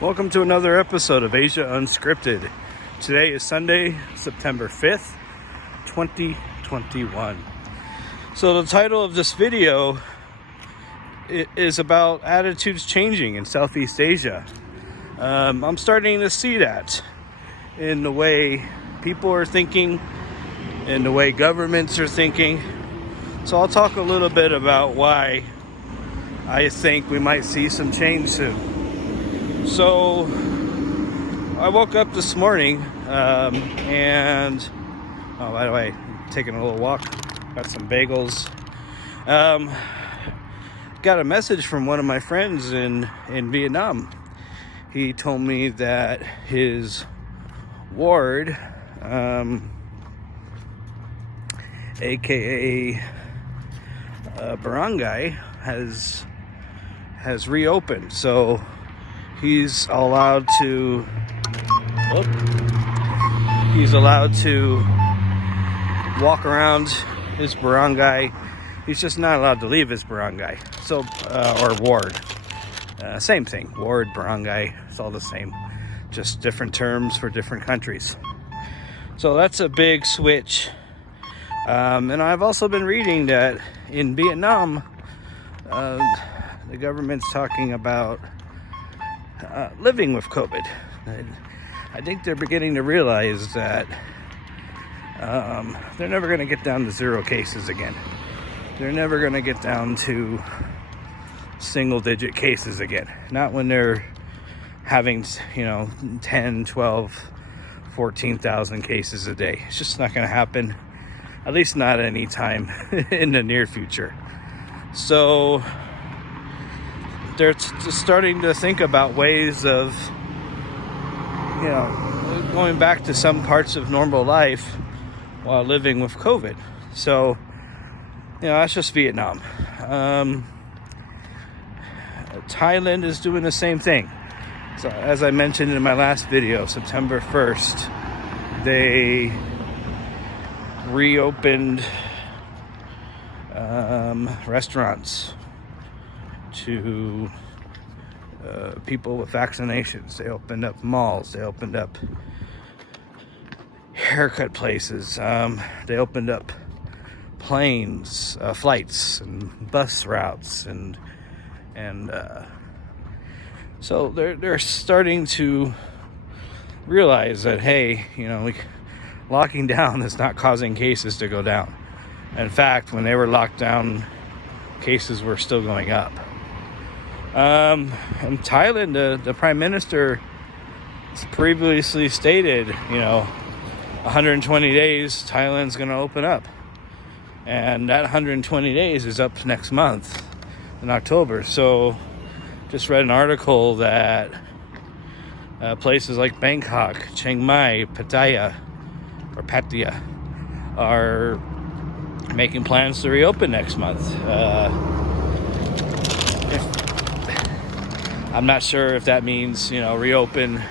Welcome to another episode of Asia Unscripted. Today is Sunday, September 5th, 2021. So the title of this video is about attitudes changing in Southeast Asia. I'm starting to see that in the way people are thinking, in the way governments are thinking. So I'll talk a little bit about why I think we might see some change soon. So I woke up this morning and by the way, taking a little walk, got some bagels. Got a message from one of my friends in Vietnam. He told me that his ward, aka barangay, has reopened. So he's allowed to walk around his barangay. He's just not allowed to leave his barangay. So or ward. Same thing. Ward, barangay, it's all the same. Just different terms for different countries. So that's a big switch. And I've also been reading that in Vietnam, the government's talking about living with COVID. I think they're beginning to realize that they're never going to get down to 0 cases again. They're never going to get down to single-digit cases again. Not when they're having, 10, 12, 14,000 cases a day. It's just not going to happen, at least not any time in the near future. So they're just starting to think about ways of, going back to some parts of normal life while living with COVID. So, that's just Vietnam. Thailand is doing the same thing. So, as I mentioned in my last video, September 1st, they reopened restaurants to people with vaccinations. They opened up malls. They opened up haircut places. They opened up planes, flights, and bus routes, and so they're starting to realize that, hey, locking down is not causing cases to go down. In fact, when they were locked down, cases were still going up. In Thailand, the prime minister previously stated, 120 days, Thailand's going to open up. And that 120 days is up next month in October. So just read an article that places like Bangkok, Chiang Mai, Pattaya are making plans to reopen next month. I'm not sure if that means, reopen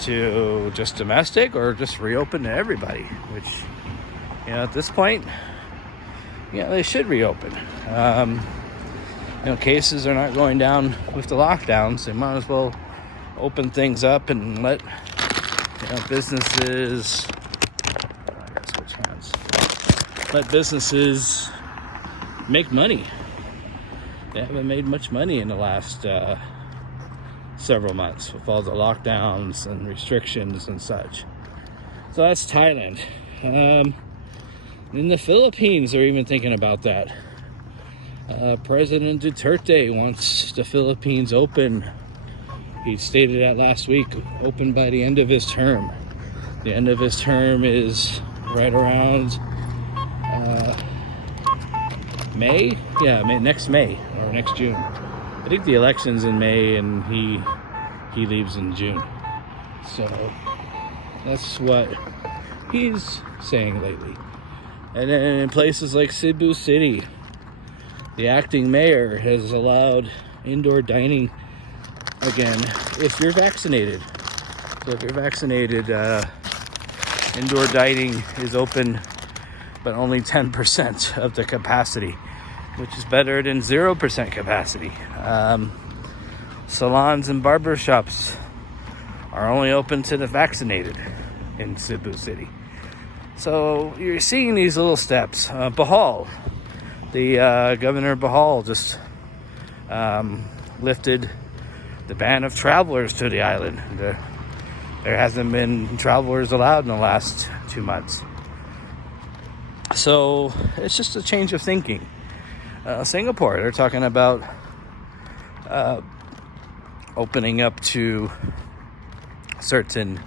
to just domestic or just reopen to everybody, which, at this point, they should reopen. Cases are not going down with the lockdowns. They might as well open things up and let, businesses, let businesses make money. They haven't made much money in the last several months with all the lockdowns and restrictions and such. So that's Thailand. In the Philippines, they're even thinking about that. President Duterte wants the Philippines open. He stated that last week, open by the end of his term. The end of his term is right around May? Yeah, next May or next June. I think the election's in May and he leaves in June. So that's what he's saying lately. And then in places like Cebu City, the acting mayor has allowed indoor dining again if you're vaccinated. So if you're vaccinated, indoor dining is open, but only 10% of the capacity, which is better than 0% capacity. salons and barber shops are only open to the vaccinated in Cebu City. So you're seeing these little steps. Bahal, the Governor Bahal just lifted the ban of travelers to the island. There hasn't been travelers allowed in the last 2 months. So it's just a change of thinking. Singapore, they're talking about opening up to certain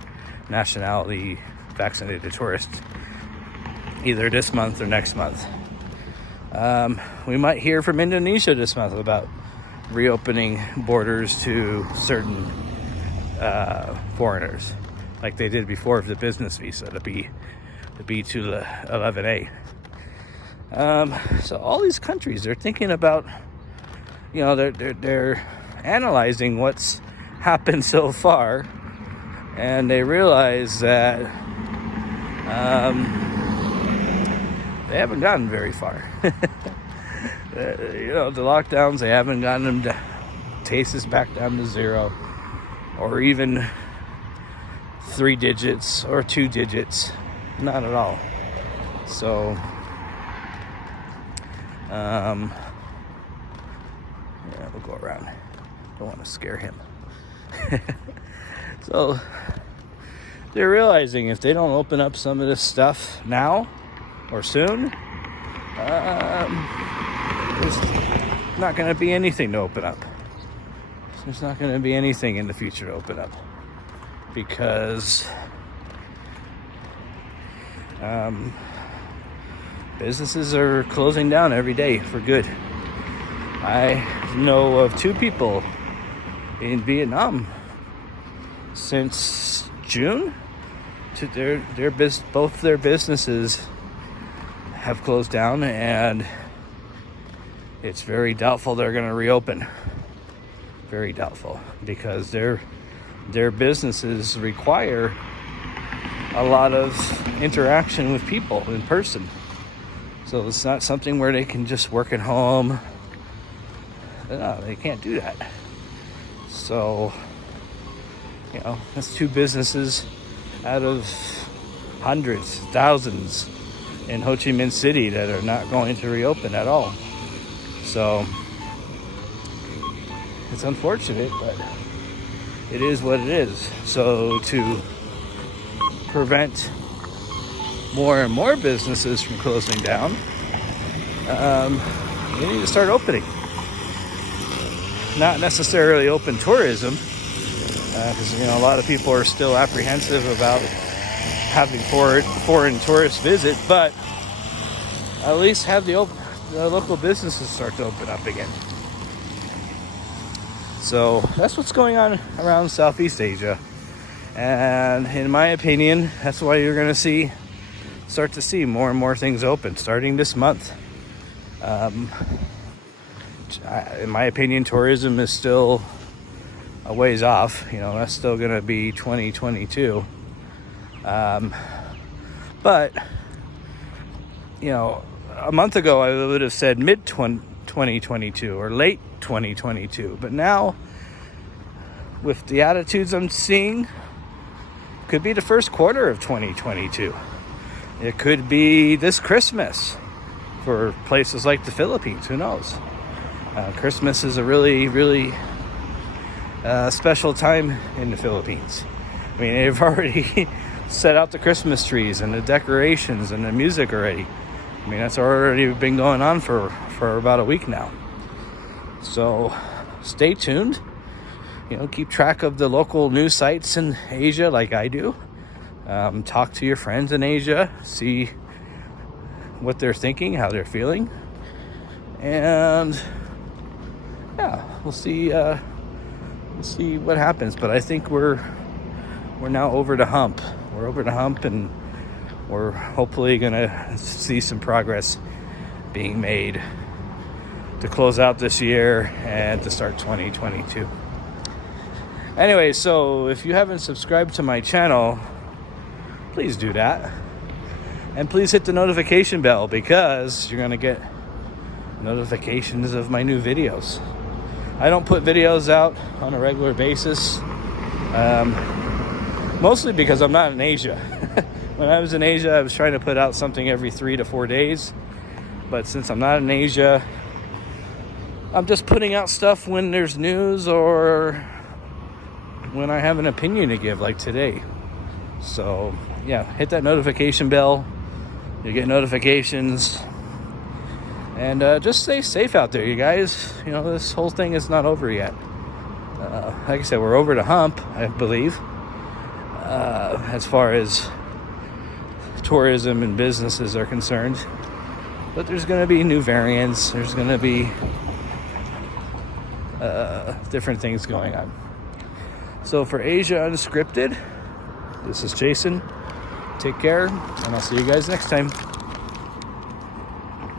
nationality vaccinated tourists either this month or next month. We might hear from Indonesia this month about reopening borders to certain foreigners, like they did before for the business visa, the B211A. So all these countries, they're thinking about, they're analyzing what's happened so far, and they realize that they haven't gotten very far. The lockdowns, they haven't gotten them to cases back down to 0, or even 3 digits or 2 digits. Not at all. So, we'll go around. Don't want to scare him. So, they're realizing if they don't open up some of this stuff now or soon, there's not going to be anything to open up. There's not going to be anything in the future to open up, because businesses are closing down every day for good. I know of 2 people in Vietnam since June. Both their businesses have closed down, and it's very doubtful they're going to reopen. Very doubtful, because their businesses require a lot of interaction with people in person. So it's not something where they can just work at home. No, they can't do that. So, that's 2 businesses out of hundreds, thousands in Ho Chi Minh City that are not going to reopen at all. So it's unfortunate, but it is what it is. So to prevent more and more businesses from closing down, we need to start opening. Not necessarily open tourism, because a lot of people are still apprehensive about having foreign tourists visit, but at least have the local businesses start to open up again. So that's what's going on around Southeast Asia, and in my opinion, that's why you're going to start to see more and more things open starting this month. In my opinion, tourism is still a ways off. That's still going to be 2022. But, a month ago I would have said mid-2022 or late 2022. But now, with the attitudes I'm seeing, could be the first quarter of 2022. It could be this Christmas for places like the Philippines. Who knows? Christmas is a really, really special time in the Philippines. I mean, they've already set out the Christmas trees and the decorations and the music already. I mean, that's already been going on for about a week now. So stay tuned. Keep track of the local news sites in Asia like I do. Talk to your friends in Asia. See what they're thinking, how they're feeling. And we'll see what happens. But I think we're now over the hump. We're over the hump, and we're hopefully gonna see some progress being made to close out this year and to start 2022. Anyway, so if you haven't subscribed to my channel, please do that. And please hit the notification bell, because you're gonna get notifications of my new videos. I don't put videos out on a regular basis, mostly because I'm not in Asia. When I was in Asia, I was trying to put out something every 3 to 4 days. But since I'm not in Asia, I'm just putting out stuff when there's news or when I have an opinion to give, like today. So, yeah, hit that notification bell. You get notifications. And just stay safe out there, you guys. You know, this whole thing is not over yet. Like I said, we're over the hump, I believe, as far as tourism and businesses are concerned. But there's going to be new variants. There's going to be different things going on. So for Asia Unscripted, this is Jason. Take care, and I'll see you guys next time.